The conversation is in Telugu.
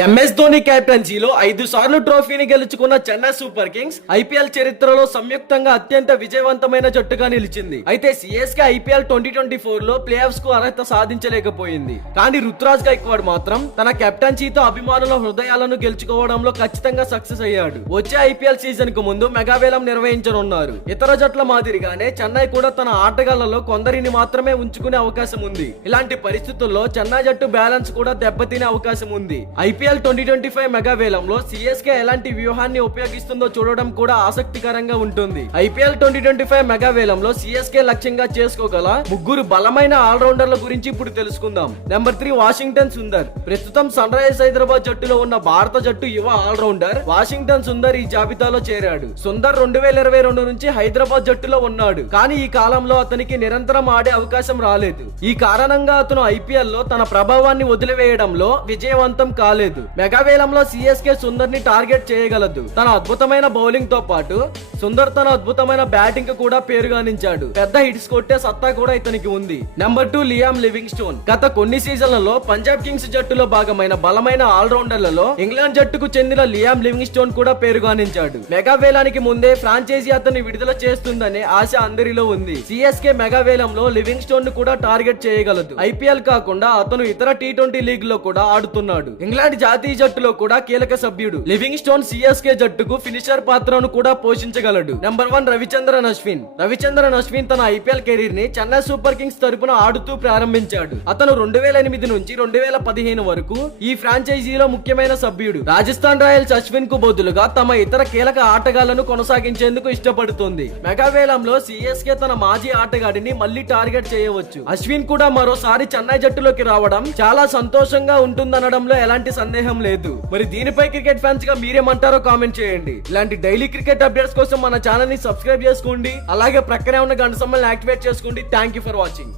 ఎంఎస్ ధోని కెప్టెన్సీలో 5 సార్లు ట్రోఫీని గెలుచుకున్న చెన్నై సూపర్ కింగ్స్ ఐపీఎల్ చరిత్రలో సంయుక్తంగా అత్యంత విజయవంతమైన జట్టుగా నిలిచింది. అయితే సిఎస్కే ఐపీఎల్ 2024 లో ప్లే ఆఫ్స్ కు అర్హత సాధించలేకపోయింది. కానీ రుతురాజ్ గైక్వాడ్ మాత్రం తన కెప్టెన్సీతో అభిమానుల హృదయాలను గెలుచుకోవడంలో ఖచ్చితంగా సక్సెస్ అయ్యాడు. వచ్చే ఐపీఎల్ సీజన్ కు ముందు మెగావేలం నిర్వహించనున్నారు. ఇతర జట్ల మాదిరిగానే చెన్నై కూడా తన ఆటగాళ్లలో కొందరిని మాత్రమే ఉంచుకునే అవకాశం ఉంది. ఇలాంటి పరిస్థితుల్లో చెన్నై జట్టు బ్యాలెన్స్ కూడా దెబ్బతినే అవకాశం ఉంది. ఐపీఎల్ 2025 మెగావేలంలో సిఎస్కే ఎలాంటి వ్యూహాన్ని ఉపయోగిస్తుందో చూడడం కూడా ఆసక్తికరంగా ఉంటుంది. ఐపీఎల్ 2025 మెగావేలంలో సిఎస్కే లక్ష్యంగా చేసుకోగల 3 బలమైన ఆల్రౌండర్ల గురించి ఇప్పుడు తెలుసుకుందాం. Number 3 Washington Sundar. ప్రస్తుతం సన్ రైజర్స్ హైదరాబాద్ జట్టులో ఉన్న భారత జట్టు యువ ఆల్రౌండర్ వాషింగ్టన్ సుందర్ ఈ జాబితాలో చేరాడు. సుందర్ 2022 నుంచి హైదరాబాద్ జట్టులో ఉన్నాడు. కానీ ఈ కాలంలో అతనికి నిరంతరం ఆడే అవకాశం రాలేదు. ఈ కారణంగా అతను ఐపీఎల్ లో తన ప్రభావాన్ని వదిలివేయడంలో విజయవంతం కాలేదు. మెగావేలంలో సిఎస్కే సుందర్ ని టార్గెట్ చేయగలదు. తన అద్భుతమైన బౌలింగ్ తో పాటు సుందర్ తన అద్భుతమైన బ్యాటింగ్ కు కూడా పేరుగానించాడు. పెద్ద హిట్స్ కొట్టే సత్తా కూడా ఇతనికి ఉంది. Number 2 Liam Livingstone. గత కొన్ని సీజన్లలో పంజాబ్ కింగ్స్ జట్టులో భాగమైన బలమైన ఆల్రౌండర్లలో ఇంగ్లాండ్ జట్టుకు చెందిన లియామ్ లివింగ్స్టోన్ కూడా పేరుగానించాడు. మెగావేలానికి ముందే ఫ్రాంచైజీ అతన్ని విడుదల చేస్తుందనే ఆశ అందరిలో ఉంది. సిఎస్కే మెగావేలంలో లివింగ్స్టోన్ ను కూడా టార్గెట్ చేయగలదు. ఐపీఎల్ కాకుండా అతను ఇతర టీ20 లీగ్ లో కూడా ఆడుతున్నాడు. ఇంగ్లాండ్ జాతీయ జట్టులో కూడా కీలక సభ్యుడు. లివింగ్స్టోన్ సిఎస్కే జట్టుకు ఫినిషర్ పాత్రను కూడా పోషించగలడు. నెంబర్ 1 రవిచంద్రన్ అశ్విన్. రవిచంద్రన్ అశ్విన్ తన ఐపీఎల్ కెరీర్ ని చెన్నై సూపర్ కింగ్స్ తరపున ఆడుతూ ప్రారంభించాడు. అతను 2008 నుంచి 2015 వరకు ఈ ఫ్రాంచైజీలో ముఖ్యమైన సభ్యుడు. రాజస్థాన్ రాయల్స్ అశ్విన్ కు బదులుగా తమ ఇతర కీలక ఆటగాళ్లను కొనసాగించేందుకు ఇష్టపడుతోంది. మెగావేలంలో సిఎస్కే తన మాజీ ఆటగాడిని మళ్లీ టార్గెట్ చేయవచ్చు. అశ్విన్ కూడా మరోసారి చెన్నై జట్టులోకి రావడం చాలా సంతోషంగా ఉంటుందనడంలో ఎలాంటి సందేహం లేదు. మరి దీనిపై క్రికెట్ ఫ్యాన్స్ గా మీరేమంటారో కామెంట్ చేయండి. ఇలాంటి డైలీ క్రికెట్ అప్డేట్స్ కోసం మన ఛానల్ ని సబ్స్క్రైబ్ చేసుకోండి. అలాగే ప్రక్కనే ఉన్న గంట సింబల్ ని యాక్టివేట్ చేసుకోండి. Thank you for watching.